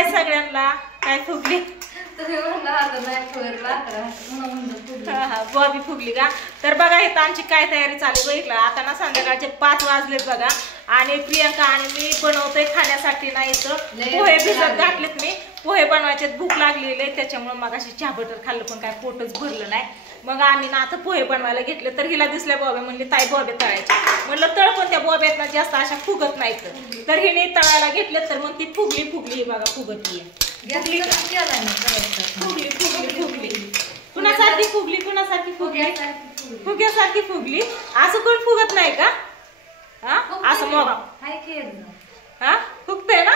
हाय सगळ्यांना. काय फुगली बॉबी फुगली का? तर बघा इथं आमची काय तयारी चालू बघितलं. आता ना संध्याकाळचे 5 वाजलेत बघा आणि प्रियंका आणि मी बनवतोय खाण्यासाठी ना इथं पोहे भिजत घातलेत. मी पोहे बनवायचे, भूक लागलेली आहे त्याच्यामुळे मग अशी चहा बटर खाल्लं पण काय पोटच भरलं नाही. मग आम्ही ना आता पोहे बनवायला घेतले तर हिला दिसल्या बॉब्या म्हणली ताई बॉबे तळायचे. म्हणलं तळ पण त्या बॉब्यात ना जास्त अशा फुगत नाहीत तर हिने तळायला घेतले तर मग ती फुगली बघा फुगती फुगली कुणासारखी फुगली फुग्यासारखी फुगली. असं कोण फुगत नाही का? असं मोगा हा फुगते ना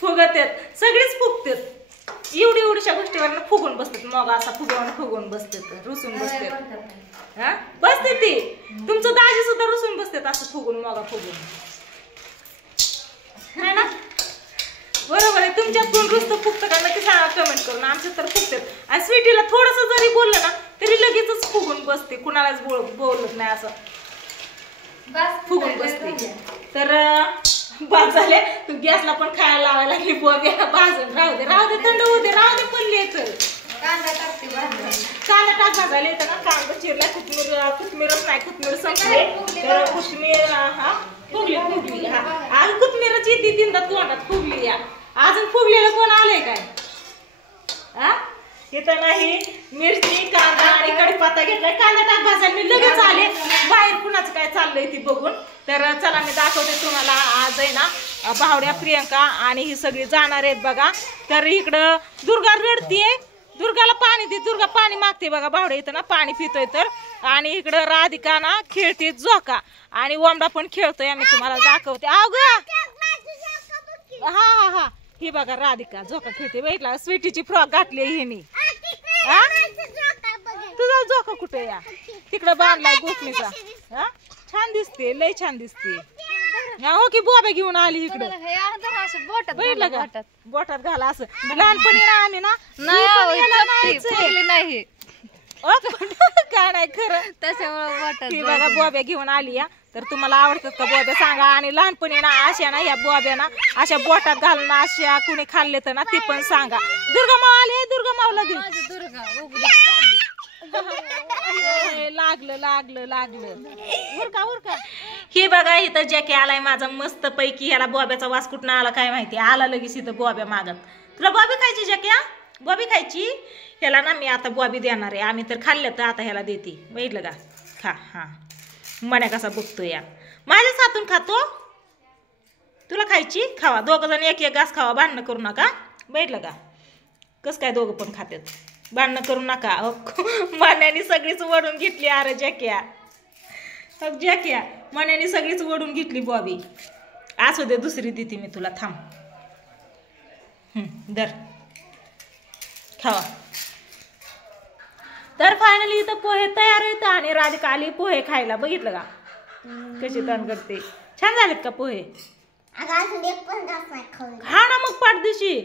फुगत आहेत सगळीच फुगतात. एवढ्याशा गोष्टीवर फुगून बसतात. मग असा फुगवून बसतात रुसून बसतात. हा बसते ती तुमचं दाजी सुद्धा रुसून बसतात असं फुगून मगा फुगून है ना? बरोबर आहे. तुमच्यात कोण रुसतं फुगतं का नक्की सांगा कमेंट करून. आमच्यात तर फुगतात. आणि स्वीटीला थोडस जरी बोललं ना तरी लगेचच फुगून बसते. कुणालाच बोलत नाही असं फुगून बसते. तर बस झाले. तू गॅसला पण खायला लावायला लागली बॉब्या. भाजून राहू दे थंड होऊ दे राहू दे पडले. तर कांदा टाक भाजायला येतं ना. कांदा चिरला कोथमीरच नाही कोथमीर संपले तर कोथमीर हा फुगली हा आज कोथमीरच येते 3दा तोंडात फुगली. या अजून फुगलेलं कोण आलंय काय? इथं नाही मिरची कांदा आणि कढीपत्ता घेतलाय. कांदा टाक भाजायला मी लगेच आले. बाहेर कुणाचं काय चाललंय ती बघून. तर चला मी दाखवते तुम्हाला. आज आहे ना भावड्या प्रियंका आणि ही सगळी जाणार आहेत बघा. तर इकडं दुर्गा रडतीये. दुर्गाला पाणी दे. दुर्गा पाणी मागते बघा. भावड्या इथं ना पाणी पितोय तर. आणि इकडं राधिका ना खेळते झोका आणि ओमडा पण खेळतोय. आम्ही तुम्हाला दाखवते. हा ही बघा राधिका झोका खेळते. बघितला स्वीटीची फ्रॉक घातली हिने. तुझा झोका कुठे या तिकडं बांधलाय गोठणीचा. छान दिसते लय छान दिसते. हो की बॉब्या घेऊन आली इकडं. बघितलं का बोटात घाला असं. लहानपणी ना आम्ही ना नाही काय नाही खरं त्याच्यामुळे बघा बॉब्या घेऊन आली या. तर तुम्हाला आवडतात का बॉब्या सांगा. आणि लहानपणी ना अशा ना ह्या बॉब्या ना अशा बोटात घालून अशा कुणी खाल्ले तर ना ते पण सांगा. दुर्गा माव आली. दुर्गा मावला दे. लागलं उरका. हे बघा इथं जॅके आलाय माझा मस्त पैकी. ह्याला बॉब्याचा वास कुठं आला काय माहिती. आला लगेच इथं बॉब्या मागत. तुला बॉबी खायची जॅक्या? बॉबी खायची? ह्याला ना मी आता बॉबी देणार आहे. आम्ही तर खाल्लं तर आता ह्याला देते. बघितलं का खा. हा मण्या कसा बघतो या. माझ्याच हातून खातो. तुला खायची खावा. दोघं जण एक घास खावा. भांडणं करू नका. बघितलं का कस काय दोघं पण खात्यात. भांडणं करू नका. मण्याने सगळीच वडून घेतली. अरे जॅक्या मण्याने सगळीच वडून घेतली बॉबी. असू दे दुसरी देते मी तुला. थांब दर खावा. तर फायनली इथं पोहे तयार आहेत आणि राधिका आली पोहे खायला. बघितलं का कशी तण करते. छान झालेत का पोहे? हा ना मग पाठ दिवशी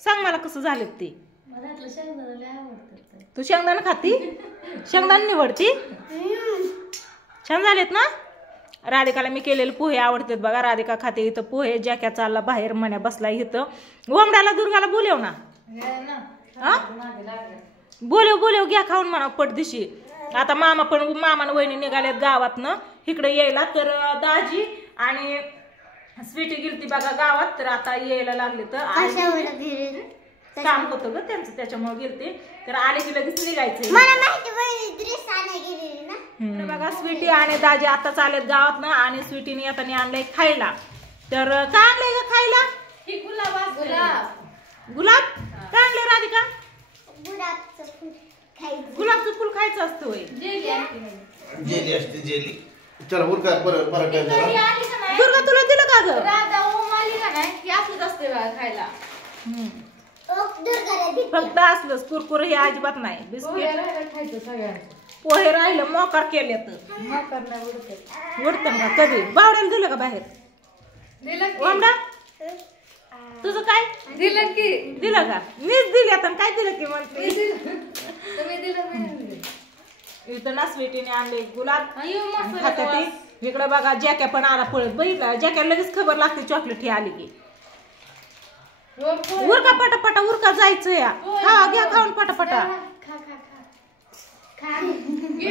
सांग मला कसं झालेत ते. तू शेंगदाणा खाती? शेंगदाणा निवडती? छान झालेत ना? राधिकाला मी केलेले पोहे आवडतात बघा. राधिका खाते इथं पोहे. जॅक्या चालला बाहेर. मण्या बसला इथं. ओमडाला दुर्गाला बोलव ना. बोलव घ्या खाऊन म्हणा पटदिशी. आता मामानं वहिनी निघाल्यात गावातनं इकडे यायला. तर दाजी आणि स्वीटी गेलती बघा गावात. तर आता यायला लागले तर काम होतं ग त्यांचं त्याच्यामुळे गेलते. तर आले की लगेच निघायचं. बघा स्वीटी आणि दाजी आता चालत गावात ना. आणि स्वीटीने आता आणलंय खायला. तर काय आणलंय ग खायला? गुलाब काय आणलंय राधिका? गुलाबचं फुल खायचं असतं होय. जेली असते जेली. चला उरका परत दुर्गा तुला दिलं का ग? फक्त असलंच कुरकुर हे अजिबात नाही. बिस्किट पोहे राहिलं मोकार केले तर उडतं का कधी? बावड्याला दिलं का बाहेर? ओमडा तुझं काय दिलं का? मीच दिले आता काय दिलं की म्हणते. इथं ना स्वीटीने आणले गुलाब खाते. इकडे बघा जॅक्या पण आला पळत. बघितला जॅक्या लगेच खबर लागते चॉकलेट ही आली की. उरका पटापटा उरका जायचं या हा घ्या खाऊन पटापटा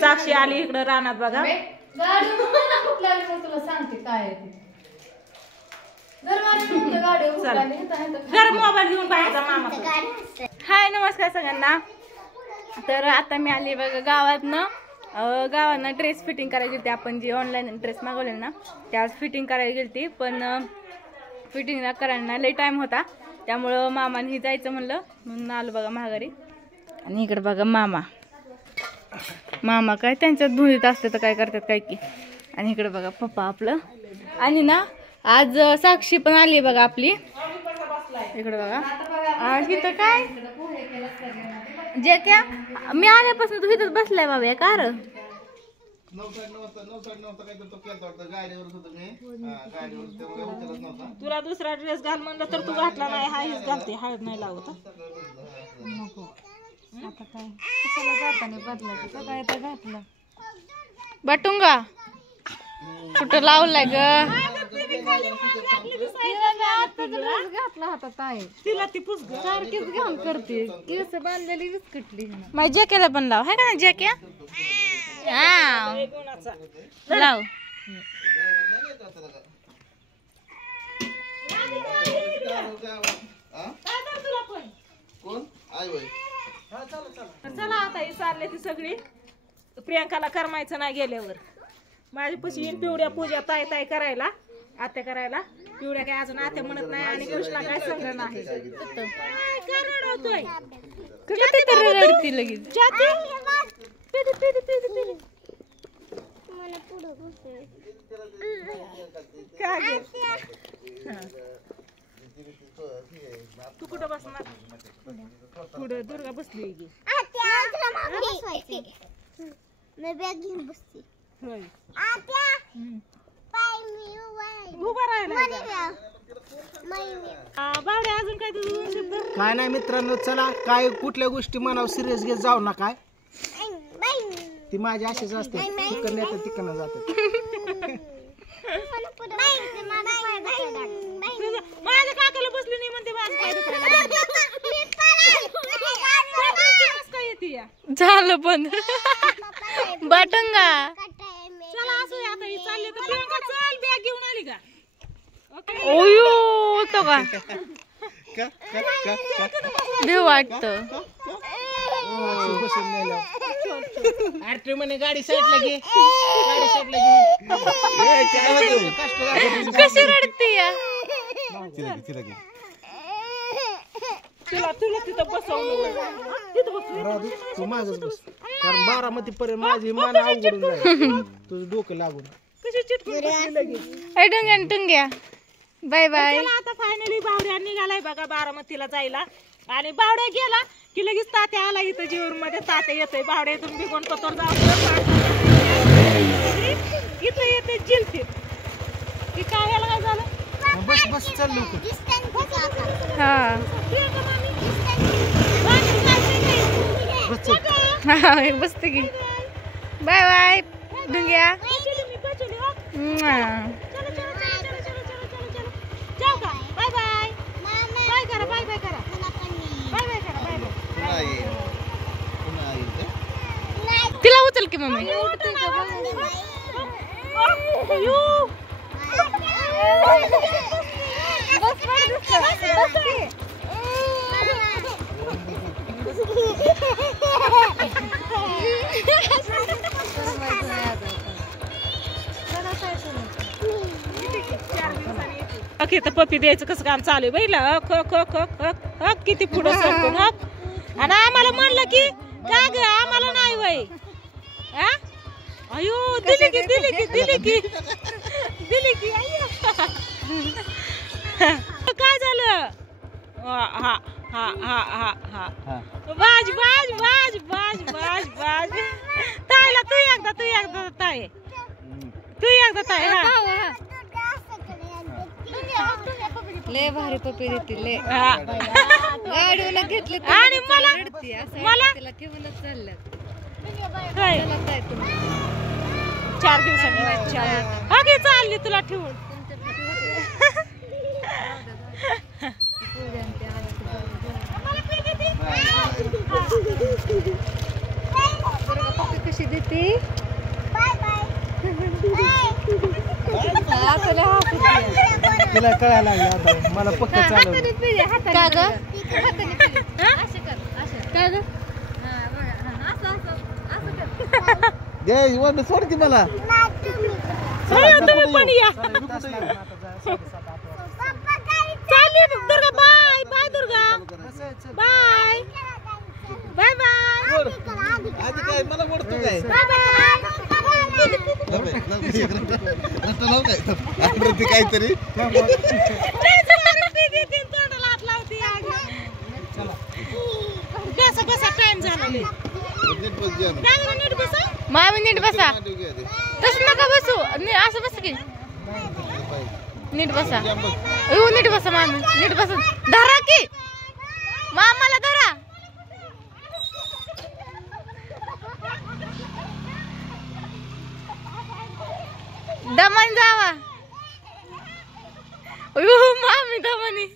साक्षी आली इकडं रानात बघा तुला सांगते काय घर मोबाईल घेऊन बाहेरचा मामा. हाय नमस्कार सगळ्यांना. तर आता मी आली बघा गावानं ड्रेस फिटिंग करायची होती. आपण जी ऑनलाईन ड्रेस मागवले ना त्याच फिटिंग करायला गेली पण फिटिंग करायला लई टाइम होता त्यामुळं मामाने जायचं म्हणलं म्हणून आलो बघा महागारी. आणि इकडे बघा मामा काय त्यांच्यात धुळीत असते तर काय करतात काय की. आणि इकडे बघा पप्पा आपलं. आणि ना आज साक्षी पण आली बघा आपली इकडे बघा. आज इथं काय जे क्या मी आल्यापासून तू इथंच बसलाय बाबा का र तुला दुसरा ड्रेस घाल म्हणलं तर तू घातला नाही. हा हेच घालते हळद नाही लावत नको आता काय कशाला जाताना बदलायचं सकाळी तर घातलं बटुंगा कुठं लावलाय ग घातला होता ताई तिला ती पुस सारखीच घेऊन करते केस बांधलेली विस्कटली माझ्या जॅकेला पण लाव है का जॅक्या लाव चला आता ही चालले ती सगळी. प्रियंकाला करमायचं नाही गेल्यावर माझी पशी येईन पिवड्या पूजा ताय ताय करायला आत्या करायला. पिवड्या काय अजून आत्या म्हणत नाही आणि कृष्णा काय संग नाही रडती लगेच तू कुठं बसणार पुढे दुर्गा बसली की उभा राहिला बावड्या. अजून काय तुझं काय नाही मित्रांनो चला काय कुठल्या गोष्टी मनावर सिरियस घेत जाऊ नका. ती माझी अशीच असते तिकडनं येतात तिकडनं जातात. माझ्या काकाला बसली नाही म्हणते माझं काय झालं पण बटंगा चला असू आता ही चालली तर प्रियंका चल बॅग घेऊन आली का ओयो तो का देव वाटत म्हणे गाडी साईडला घे गाडी साईडला घे कशी रडती तुला तिथं बसवलं तू माझच बस कारण बारामती पर्यंत माझी मान अवघडून जाईल तुझं डोकं लागून कशी चिटकून लगेच. टुंग्या बाय बाय. आता फायनली बावड्या निघालाय बघा बारामतीला जायला. आणि बावड्या गेला की लगेच तात्या आला इथं जीवर मध्ये. तात्या येतोय बावड्यातून बिगोन पतोर जाऊ इथं येते जिलतीत की काय याला काय झालं बस बस चल लवकर. हा बसते की बाय बाय डुंग्या. तिला उचल की मम्मी ओके तर पप्पी द्यायचं कसं काम चालू आहे बघितलं. किती पुढं सरकून आणि आम्हाला म्हणलं की का ग आम्हाला नाही वय अयो दिली की अय्यो काय झालं. हा हा हा हा हा बाज बाज बाज बाज बाज बाज ताईला तू एकदा ताई ताई हा लय भारी पप्पी देते लय गाडीवर घेतली आणि मला ठेवूनच चाललं 4 दिवसांनी ओके चालली तुला ठेवून तिला कळायला लागलं आता मला पक्क चालवलं का ग दे इवन सोड की मला तुम्ही पण या तास लागला आता जा, 7:30-8 वाजता. चालली दुर्गा बाय बाय दुर्गा बसायचं. बाय बाय बाय आधी काय मला मोडतो काय बाय बाय रस्ता लाव काय आकृती काहीतरी तोंडाला हात लावते कसा कसा टाइम झाला नीट बस जेम चांगलं नीट बसा मामी नीट बसा तसं नका बसू असं बस की नीट बसा नीट बसा मामी नीट बसा धरा की मामाला धरा दमन जावा मामी दमनी